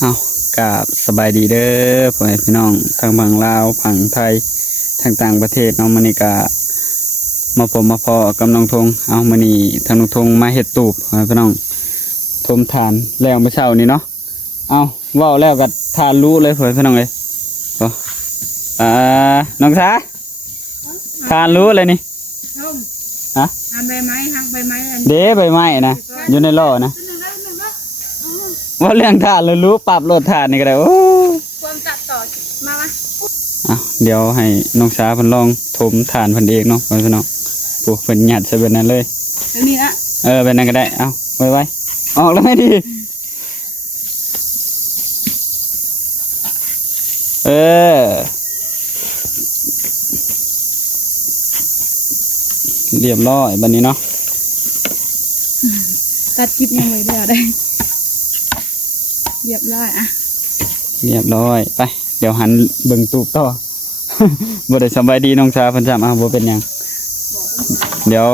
เอากับสบายดีเด้อพ่อแม่พี่น้องทางฝั่งลาวฝั่งไทยทางต่างประเทศน้องมณีกามาพบมาพอกำลังทงเอามานี่ทางน้องทงมาเห็ดตูบพ่อแม่พี่น้องทมทานแล้วเมื่อเช้านี้เนาะเอาว่าวแล้วกับทานรู้เลยพ่อแม่พี่น้องเลยน้องสาทานรู้เลยนี่ฮะทำใบไม้หักใบไม้เด้ใบไม้นะอยู่ในล่อนะว่าเรื่องทานเลยรู้ปรับโหลดทานนี่ก็ได้โอ้ความตัดต่อมาเดี๋ยวให้น้องสาเพิ่นลองถมทานเพิ่นเองเนาะเพิ่นเนาะปลูกเพิ่นหยัดใส่แบบนั้นเลยแบบนี้ละแบบนั้นก็ได้เอาไว้ออกแล้วไม่ดีเรียบร้อยบัดนี้เนาะตัดคลิปยังไม่ได้ได้เรียบร้อยเรียบร้อยไปเดี๋ยวหันเบิ่งตูบต่อ บ่ได้สบายดีน้องสาเพิ่นจำบ่เป็นหยังเดี๋ยว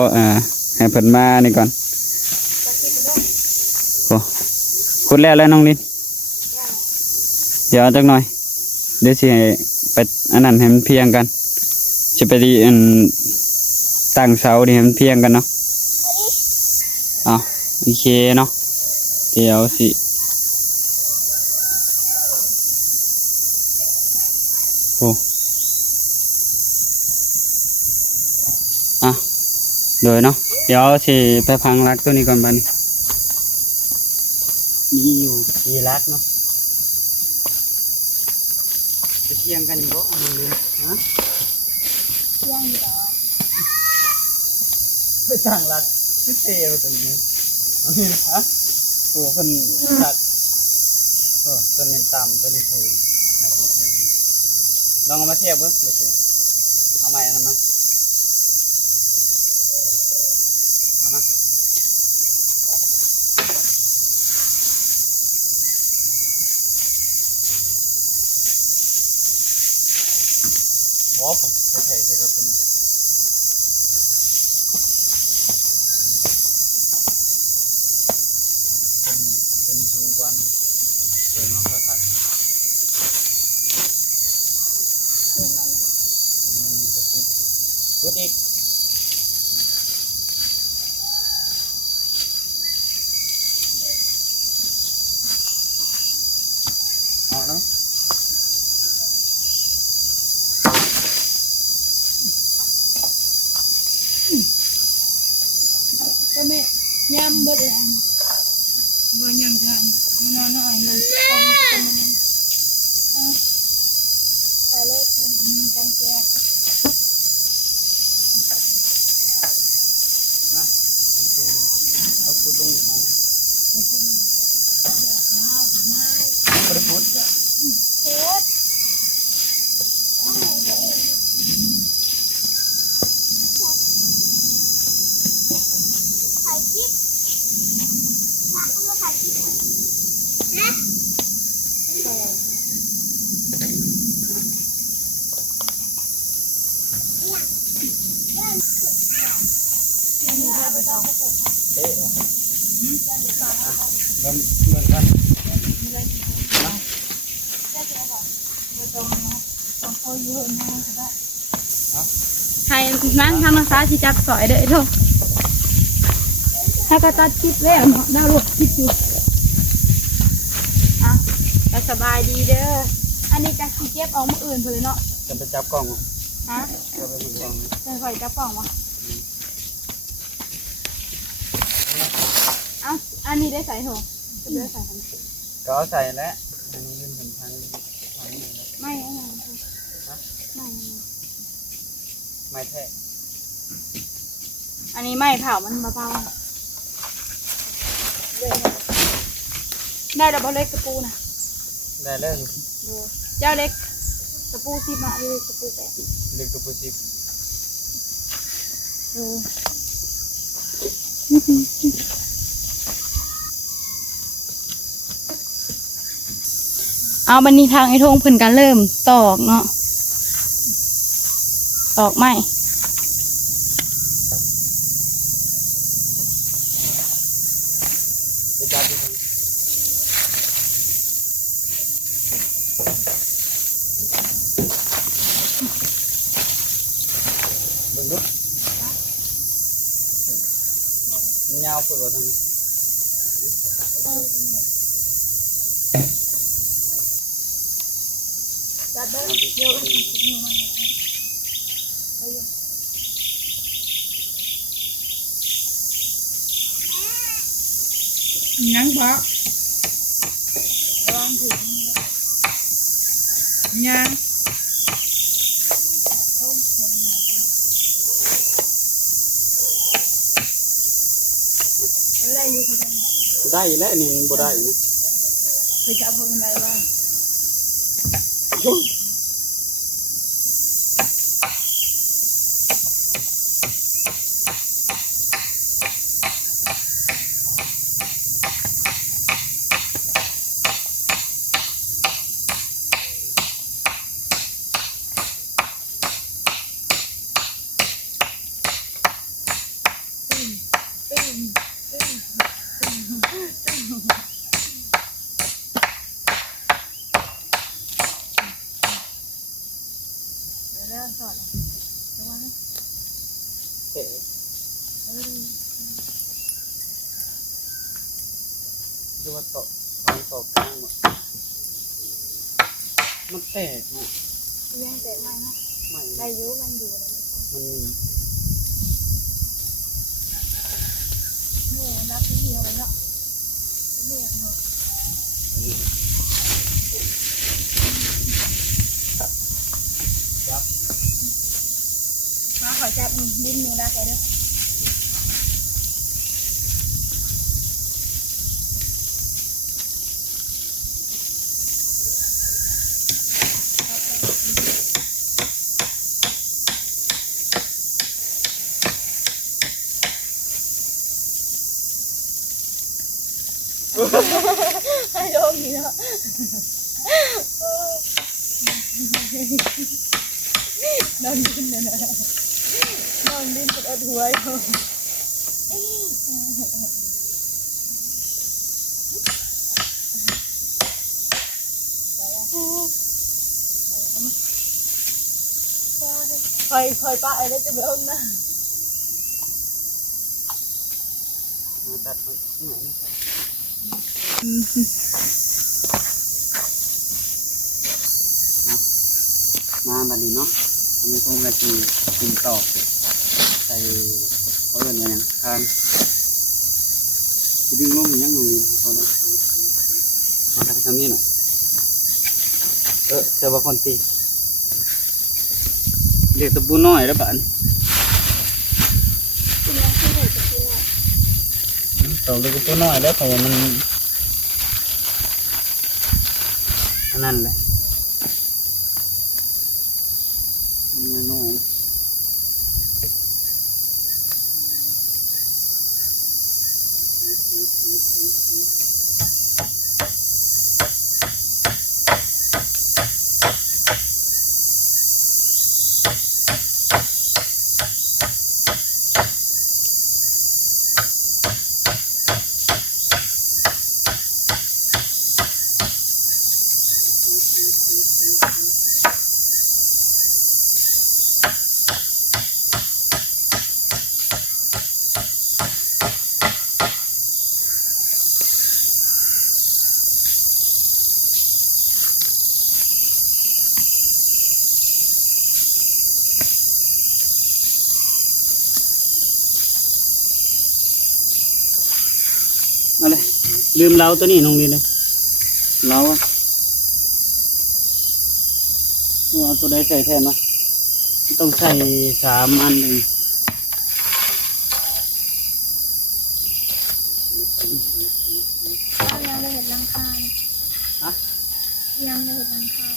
ให้เพิ่นมานี่ก่อนโอ้ขุดแล้วน้องลินเดี๋ยวจักหน่อยเดี๋ยวสิให้ไปอันนั้นให้มันเพียงกันจะไปดีตั้งเสาดิให้มันเพียงกันเนาะโอเคเนาะเดี๋ยวสิโอ้โดยเนาะเดี๋ยวสิไปพังรักตัวนี้ก่อนบ้านมีอยู่สี่รักเนาะจะเที่ยงกันอยู่บ่น้องลินฮะเที่ยงอยู่ดอกไปสั่งรักซื้อเตลตัวนี้น้องลินฮะโอ้คนจัดตัวนี้ต่ำตัวนี้สูงนะพี่ลองเอามาเทียบเบิ่งเสียเอาใหม่กันมั้งเอามาบอกผมโอเคครับตัวนั้นเป็นสูงกว่าเป็นน้องครับพูดอีกเอาเนาะก็ไม่ย้ำบ่ได้บ่ยังจะน้อยมันใส่เลยกันแก่นะสูงเอาพูดลงอยู่นั่นไม่ได้พูดเริ่มเหมือนกันให้นั้นทำมาซาชิจับสอยเด้อทุกถ้าก็ตัดคลิปแล้วเนาะน่ารู้คลิปอยู่ก็สบายดีเด้ออันนี้จะเก็บเอามาอื่นเพื่อนเนาะจะไปจับกล้องฮะจะไปจับกล้องจะคอยจับกล่องวะเอาอันนี้ได้ใส่ถุงจะได้ใส่ถุงก็ใส่แล้วอันนี้เป็นทางไม่อะไรไม่แท้อันนี้ไม่เผามันเบาได้ดับเบิลเล็กตะปูนะได้แล้วเจ้าเล็กตะปู10มาเล็กตะปู8เล็กตะปู10เอาบันนี้ทางไอ้ทงเพิ่นกันเริ่มตอกเนาะตอกไม้ เบิ่งดูมันยาวไปบ่ทางนี้ จัดเด้อเดี๋ยวมันสิอยู่มายังบ่ลองถึงยังต้มคนมาแล้วอะไรอยู่คนเดียว ได้แล้วนี่มันบ่ได้นะ เคยจับคนใดบ้าง แล้วสอดระวัง เตะดูว่าตกทางตกกลางบ่มันแตกเนาะ ยังเตะไม่นะ ไม่ ได้ยุมันอยู่แล้ว มันมี โน่นับที่เดียวเลยเนาะนี่เนาะมาขอจับดิ้นอยู่ได้แค่เด้อ ให้โดนนี่เนาะนอนดิ้นเลยนะนอนดิ้นปวดหัวอยู่คอยป้าอะไรจะไปเอานะ มาตัดมันไหนนะครับมาบัดนี้เนาะอันนี้คงจะกินตอกใส่เขาเอิ้นว่าหยังคานสิดึงลงยังลงนี่เขาเนาะมาทำนี่น่ะเจอว่าคนตีเรียกตะปูน้อยแล้วบัดต้องเรียกตะปูน้อยแล้วเพราะว่ามันอันนั้นเลยมันน้อยมาเลยลืมเล้าตัวนี้ลงนี่เลยเล้าอะเอาตัวใดใส่แทนวะต้องใส่3 อันหนึ่ง ยังเลยเห็นลังคา ฮะ ยังเลยเห็นลังคา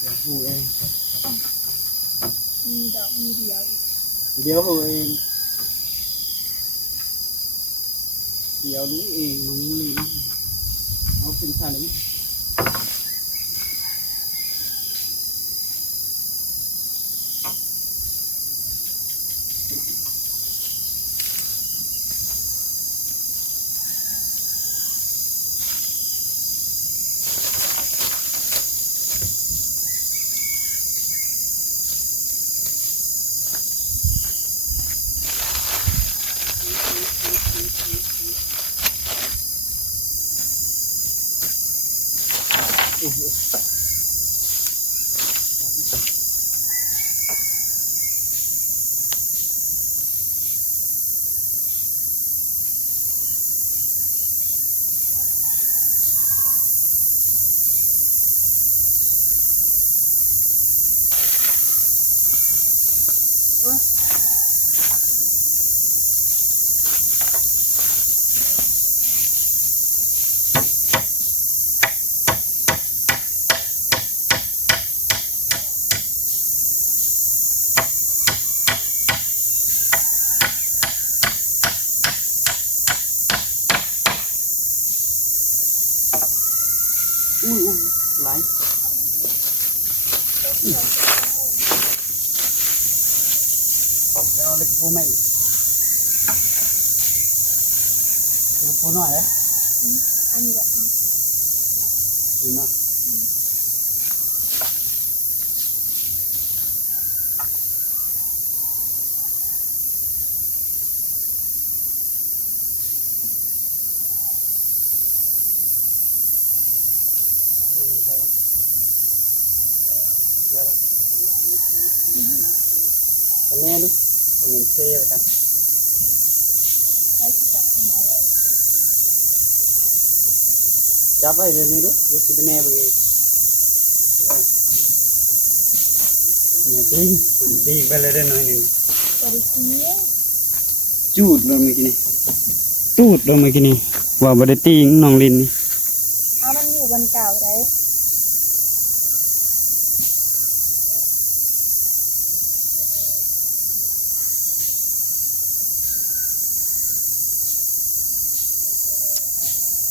เดี๋ยวหูเอง มีดอกมีเดียวอีก เดี๋ยวหูเองเดี๋ยวรู้เองตรงนี้เอาขึ้นข้างนี้ เ อุ้ยไหลเอาเล็กพูไม่พูน้อยเลย อันนี้แหละ เห็นไหมอันนี้ดูมันเซ่ไปกัน ใช้สิจับทำไม จับไว้เดี๋ยวนี้ดูเดี๋ยวสิเป็นแน่เป็นไงเนี่ยจริงดีไปเลยได้หน่อยหนึ่ง บริสุทธิ์ จูดลงเมื่อกี้นี่ตูดลงเมื่อกี้นี่ว่าบไดตีงน้องลินนี่ เอามันอยู่บนเก่าได้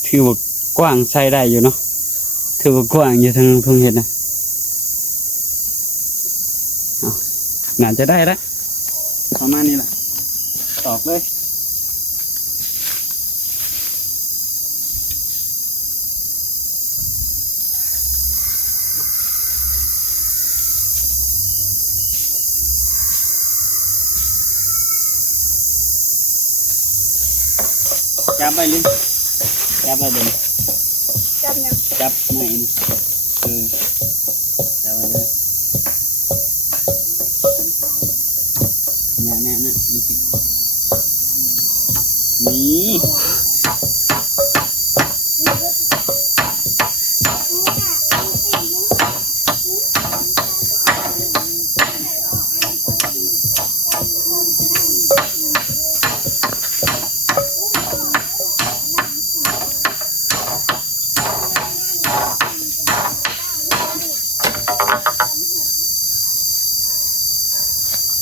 ถือว่ากว้างใช้ได้อยู่เนาะถือว่ากว้างอยู่ทางทุ่งเห็ดนะเอาน่าจะได้ละประมาณนี้แหละตอกเลยจับไปลินจับไปเดิน จับยัง จับไม่นี่จับไปเลยเนี่ยมันจินี่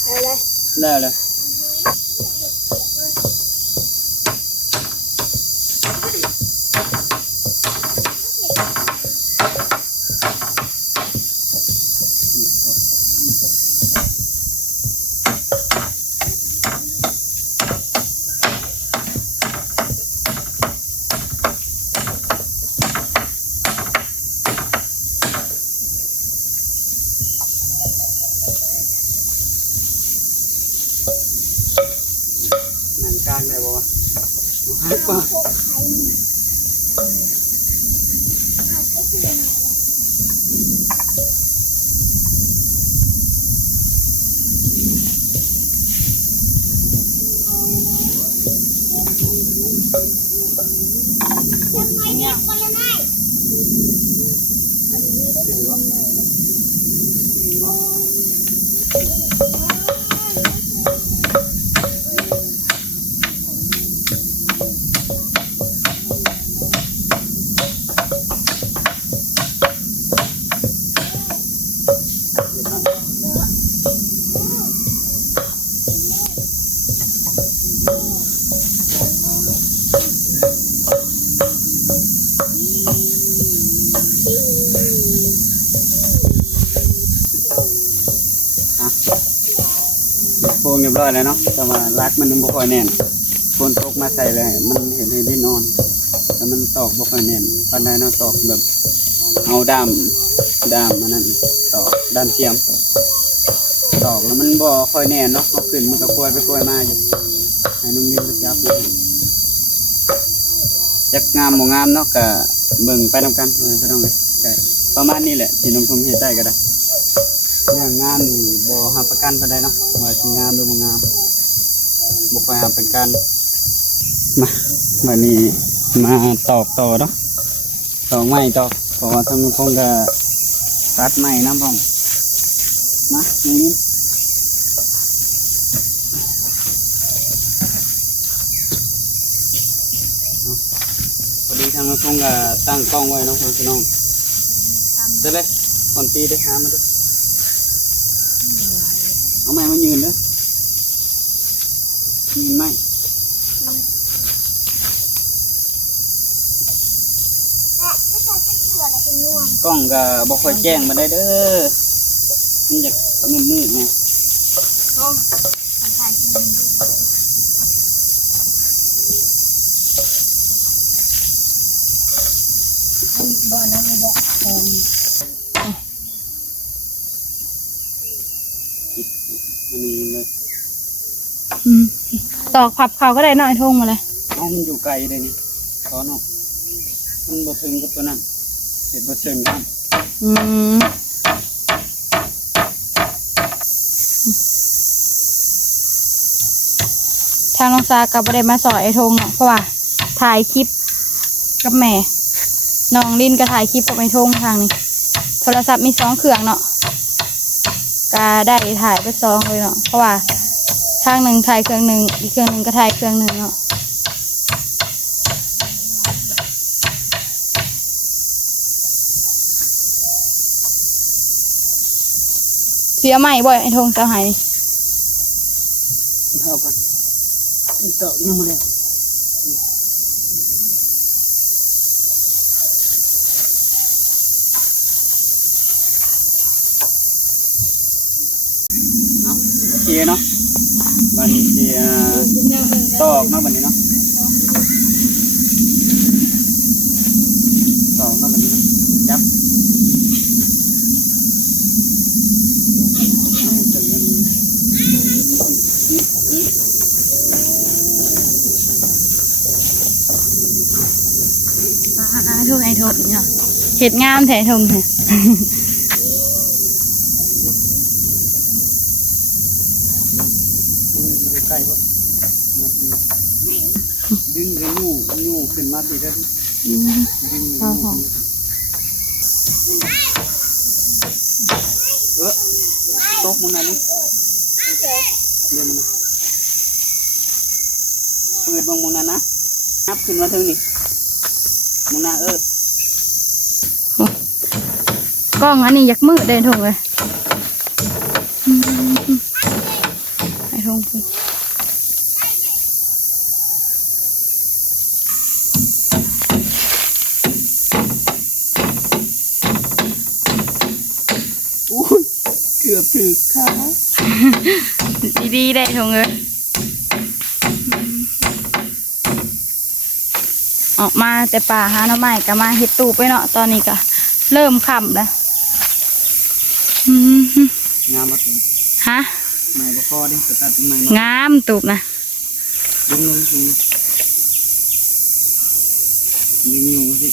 อะไร ได้เลยหนังกลางได้บ่วะหักป่ะถือว่าโค้งเรียบร้อยแล้วเนาะแต่ว่ารักมันยังบ่ค่อยแน่นฝนตกมาใส่เลยมันเห็นให้ดินอ่อนแต่มันตอกบ่ค่อยแน่นปานใดเนาะตอกแบบเอาด้ามอันนั้นตอกด้ามเทียมตอกแล้วมันบ่ค่อยแน่นเนาะเอาขึ้นมันก็กล้วยไปกล้วยมาอยู่ให้นุ่มนิ่มจับเลยจักงามบ่งามเนาะก็เบิ่งไปนำกันเพิ่นต้องเลยไก่ ประมาณนี้แหละที่น้องทงเฮ็ดได้ก็ได้เรื่องงานนี่บ่รับประกันปานใดเนาะว่าสิงามหรือบ่งามบ่ค่อยรับประกันมาบัดนี้มาตอกต่อเนาะตอกไม้ต่อเพราะว่าทางน้องทงก็ตัดไม้นำพร้อมมาตรงนี้พอดีทางน้องทงก็ตั้งกล้องไว้เนาะพี่น้องเด้อเลยก่อนตีได้หามาดูเอาไม้มายืนเด้อยืนไม้กล้องก็บ่ค่อยแจ้งมาได้เด้อมันอยากมืดๆไงบ่นะไม่บ่อันนี้เลย ตอกพับเขาก็ได้หน่อยทงมาเลย เอามันอยู่ไกลเลยนี่ขอเนาะมันบ่ถึงกับตัวนั้นเห็นบ่เชิงครับ ทางน้องซากับบ่ได้มาสอยไอ้ทงเนาะเพราะว่าถ่ายคลิปกับแม่น้องลินก็ถ่ายคลิปกับไอ้ทงทางนี้โทรศัพท์มี2 เครื่องเนาะก็ได้ถ่ายไป2เลยเนาะเพราะว่าทางหนึ่งถ่ายเครื่องหนึ่งอีกเครื่องหนึ่งก็ถ่ายเครื่องหนึ่งเนาะเสียใหม่บ่อยไอ้ทงเจ้าหายนี่ เท่ากันอีเตาะยังบ่แล้วเอาโอเคเนาะบัดนี้สิตอกเนาะบัดนี้เนาะตอกเนาะบัดนี้เนาะจับเอาให้ถึงกันไอ้ทงเนี่ยเห็ดงามแท้ทงเนี่ย อยู่ใกล้พอดเนี่ยดึงให้ยู่ขึ้นมาสิเด้อดึงให้ยู่ตกมึงนั่นนี่เดี๋ยวมึงนะเปิดบังมึงนั่นนะนับขึ้นมาถึงนี่มึงนะกล้องอันนี้ยักมือเดินทงเลยไอ้ทงพูดอุ้ยเกือบถึงขา ดีๆได้ทงเลยออกมาแต่ป่าหาหน่อไม้ก็มาเห็ดตูไปเนาะตอนนี้ก็เริ่มค่ำแล้วงามมาถึง ฮะ ไม่บ่พอดิจะตัดไม่ งามตูบนะดึงลงดึงอยู่มาสิ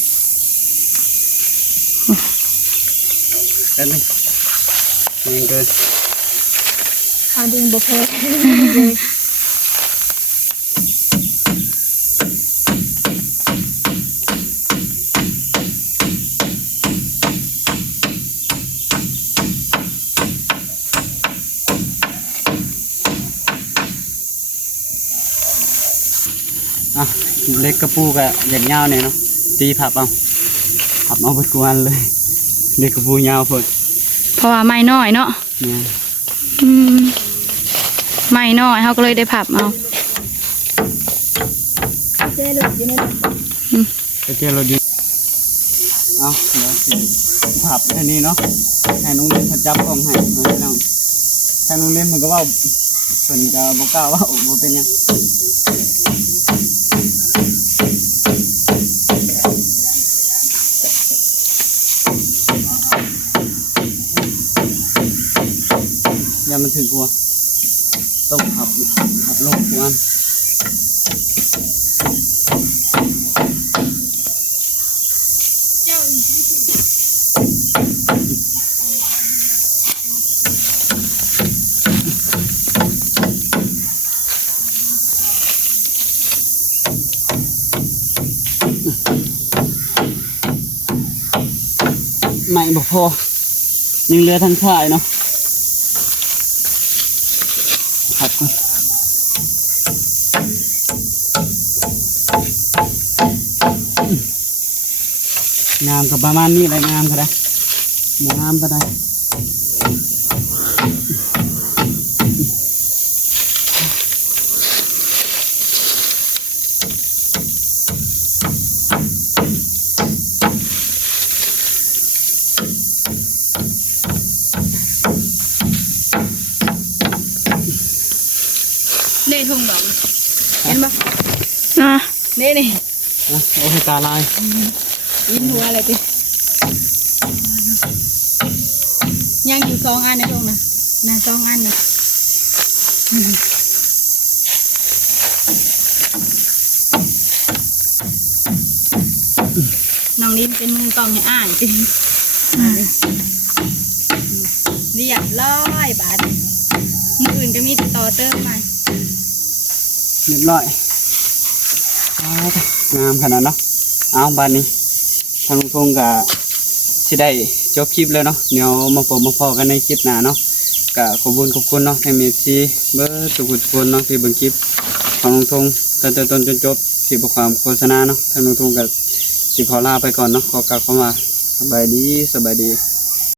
กันเลยนี่เกินเอาดึงบุเพเล็กกระปูกะอย่างยาวเนี่ยเนาะตีผับเอาเบิดกวนเลยเล็กกระปูยาวเพิ่นเพราะว่าไม้น้อยเนาะไม้น้อยเขาก็เลยได้ผับเอาเจ๊รถอยู่นี่เจ๊รถอยู่เอาเดี๋ยวผับแค่นี้เนาะให้น้องเล่นจับกล้องให้น้องถ้าน้องเล่นมันก็ว่าเพิ่นก็บ่กล้าว่าบ่เป็นหยังอย่ามันถึงกลัวต้องขับลงกวน ไม่บ่พอยังเหลือทางซ้ายเนาะผัดก่อนงามกับประมาณนี้เลยงามก็ได้งามก็ได้เล่ทุ่งดอกเห็นปะ นะ นี่นี่ โอ้ยตาลาย ยินหัวอะไรติยังอยู่2 อันในทุ่งนะ2 อันนะน้องลิ้นเป็นมือกลองให้อ่านจริงเรียบร้อยบาทมืออื่นก็มีติดต่อเติมมา เรียบร้อยงามขนาดเนาะเอาบานนี้ทางลุงพงกับสิได้จบคลิปแล้วเนาะเดี๋ยวมาพบมาพอกันในคลิปหน้าเนาะก็ขอบคุณเนาะทางเมซีเบอร์ทุกคนเนาะที่เบิ่งคลิปของลุงพงตั้งแต่ต้นจนจบที่บทความโฆษณาเนาะทางลุงพงกับสิขอลาไปก่อนเนาะขอกล่าวคำว่าสบายดี